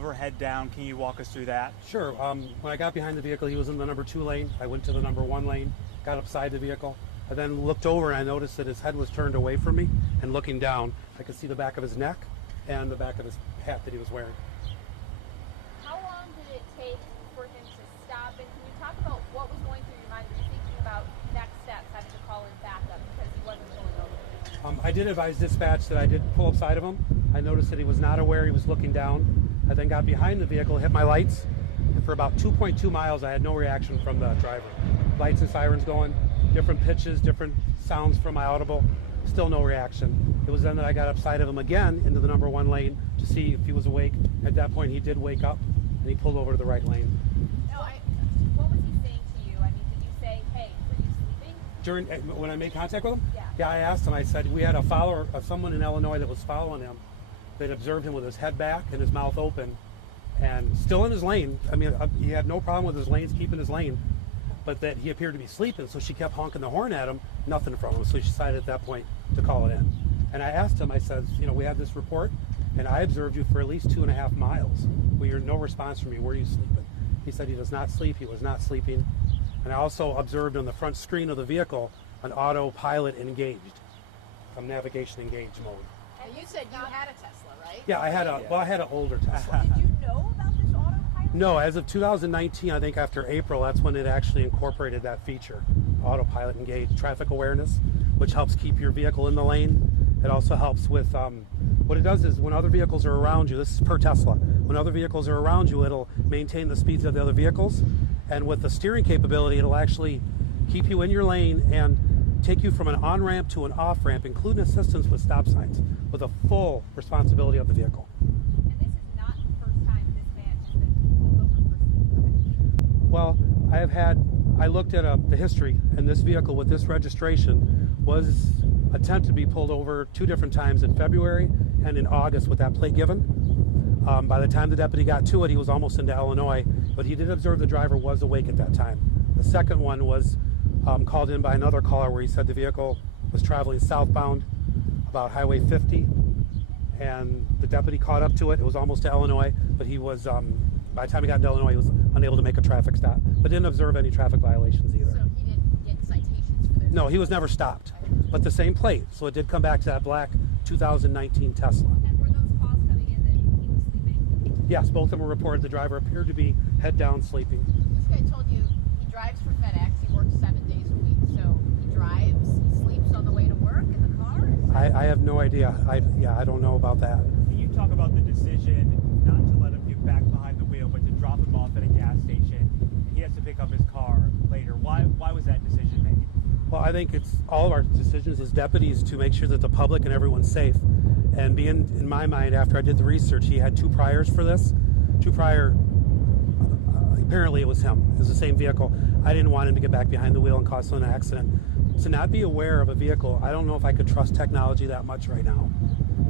over, head down. Can you walk us through that? Sure. When I got behind the vehicle, he was in the number 2 lane. I went to the number 1 lane, got upside the vehicle. I then looked over and I noticed that his head was turned away from me, and looking down, I could see the back of his neck and the back of his hat that he was wearing. How long did it take for him to stop? And can you talk about what was going through your mind? Were you thinking about next steps, having to call in backup because he wasn't pulling over? I did advise dispatch that I did pull up side of him. I noticed that he was not aware he was looking down. I then got behind the vehicle, hit my lights, and for about 2.2 miles I had no reaction from the driver. Lights and sirens going, different pitches, different sounds from my audible, still no reaction. It was then that I got upside of him again into the number 1 lane to see if he was awake. At that point he did wake up and he pulled over to the right lane. What was he saying to you? I mean, did you say, hey, were you sleeping? When I made contact with him? Yeah, I asked him. I said, we had a follower of someone in Illinois that was following him. They'd observed him with his head back and his mouth open and still in his lane. I mean, he had no problem with his lanes, keeping his lane, but that he appeared to be sleeping, so she kept honking the horn at him, nothing from him. So she decided at that point to call it in. And I asked him, I said, we had this report and I observed you for at least 2.5 miles. We heard no response from you. Were you sleeping? He said he does not sleep. He was not sleeping. And I also observed on the front screen of the vehicle an autopilot engaged, navigation engaged mode. And you said you had a Tesla, right? Yeah, I had an older Tesla. Did you know about this autopilot? No, as of 2019, I think after April, that's when it actually incorporated that feature, autopilot engaged traffic awareness, which helps keep your vehicle in the lane. It also helps with, what it does is when other vehicles are around you, this is per Tesla, when other vehicles are around you, it'll maintain the speeds of the other vehicles. And with the steering capability, it'll actually keep you in your lane and take you from an on-ramp to an off-ramp, including assistance with stop signs, with a full responsibility of the vehicle. And this is not the first time this man has been pulled over for sleeping. Well, I looked at the history, and this vehicle with this registration was attempted to be pulled over 2 different times in February and in August with that plate given. By the time the deputy got to it, he was almost into Illinois, but he did observe the driver was awake at that time. The second one was called in by another caller where he said the vehicle was traveling southbound about Highway 50, and the deputy caught up to it. It was almost to Illinois, but he was, by the time he got into Illinois, he was unable to make a traffic stop, but didn't observe any traffic violations either. So he didn't get citations for this? No, he was never stopped, but the same plate, so it did come back to that black 2019 Tesla. And were those calls coming in that he was sleeping? Yes, both of them were reported. The driver appeared to be head down sleeping. This guy told you he drives for FedEx, he works 7 days a week, so he drives, he sleeps on the way to work in the car? I have no idea. I don't know about that. Can you talk about the decision not to let him get back behind the wheel, but to drop him off at a gas station? He has to pick up his car later. Why was that decision made? Well, I think it's all of our decisions as deputies to make sure that the public and everyone's safe. And being, in my mind, after I did the research, he had 2 priors for this. 2 prior, apparently it was him. It was the same vehicle. I didn't want him to get back behind the wheel and cause an accident. To not be aware of a vehicle, I don't know if I could trust technology that much right now.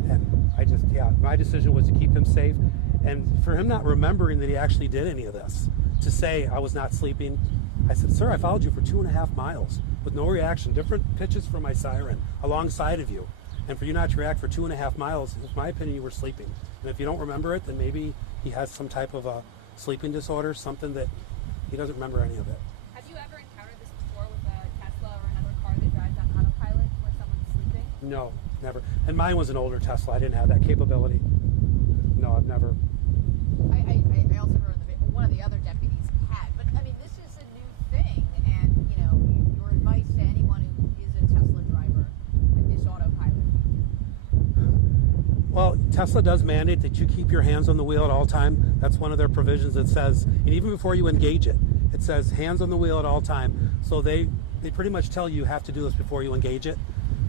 And my decision was to keep him safe. And for him not remembering that he actually did any of this, to say I was not sleeping, I said, sir, I followed you for 2.5 miles with no reaction, different pitches from my siren alongside of you. And for you not to react for 2.5 miles, in my opinion, you were sleeping. And if you don't remember it, then maybe he has some type of a sleeping disorder, something that he doesn't remember any of it. Have you ever encountered this before with a Tesla or another car that drives on autopilot where someone's sleeping? No, never. And mine was an older Tesla. I didn't have that capability. No, I've never. I also heard one of the other deputies had, but I mean, this is a new thing, and your advice to anyone who is a Tesla driver with this autopilot feature? Well, Tesla does mandate that you keep your hands on the wheel at all time. That's one of their provisions. It says, and even before you engage it, it says hands on the wheel at all time. So they pretty much tell you have to do this before you engage it.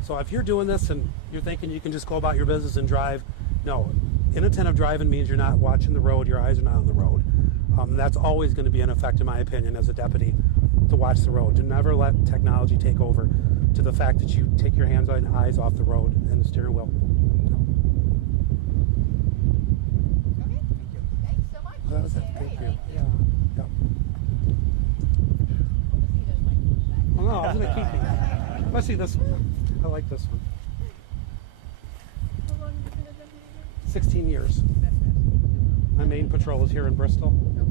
So if you're doing this and you're thinking you can just go about your business and drive, no. Inattentive driving means you're not watching the road, your eyes are not on the road. That's always going to be in effect, in my opinion, as a deputy, to watch the road. To never let technology take over to the fact that you take your hands and eyes off the road and the steering wheel. Okay. Thank you. Thanks so much. Well, that was it. Thank you. Yeah. Hopefully he doesn't like this back. Well, no, I was going to keep it. Let's see this one. I like this one. How long have you been a deputy? 16 years. My main patrol is here in Bristol. Okay.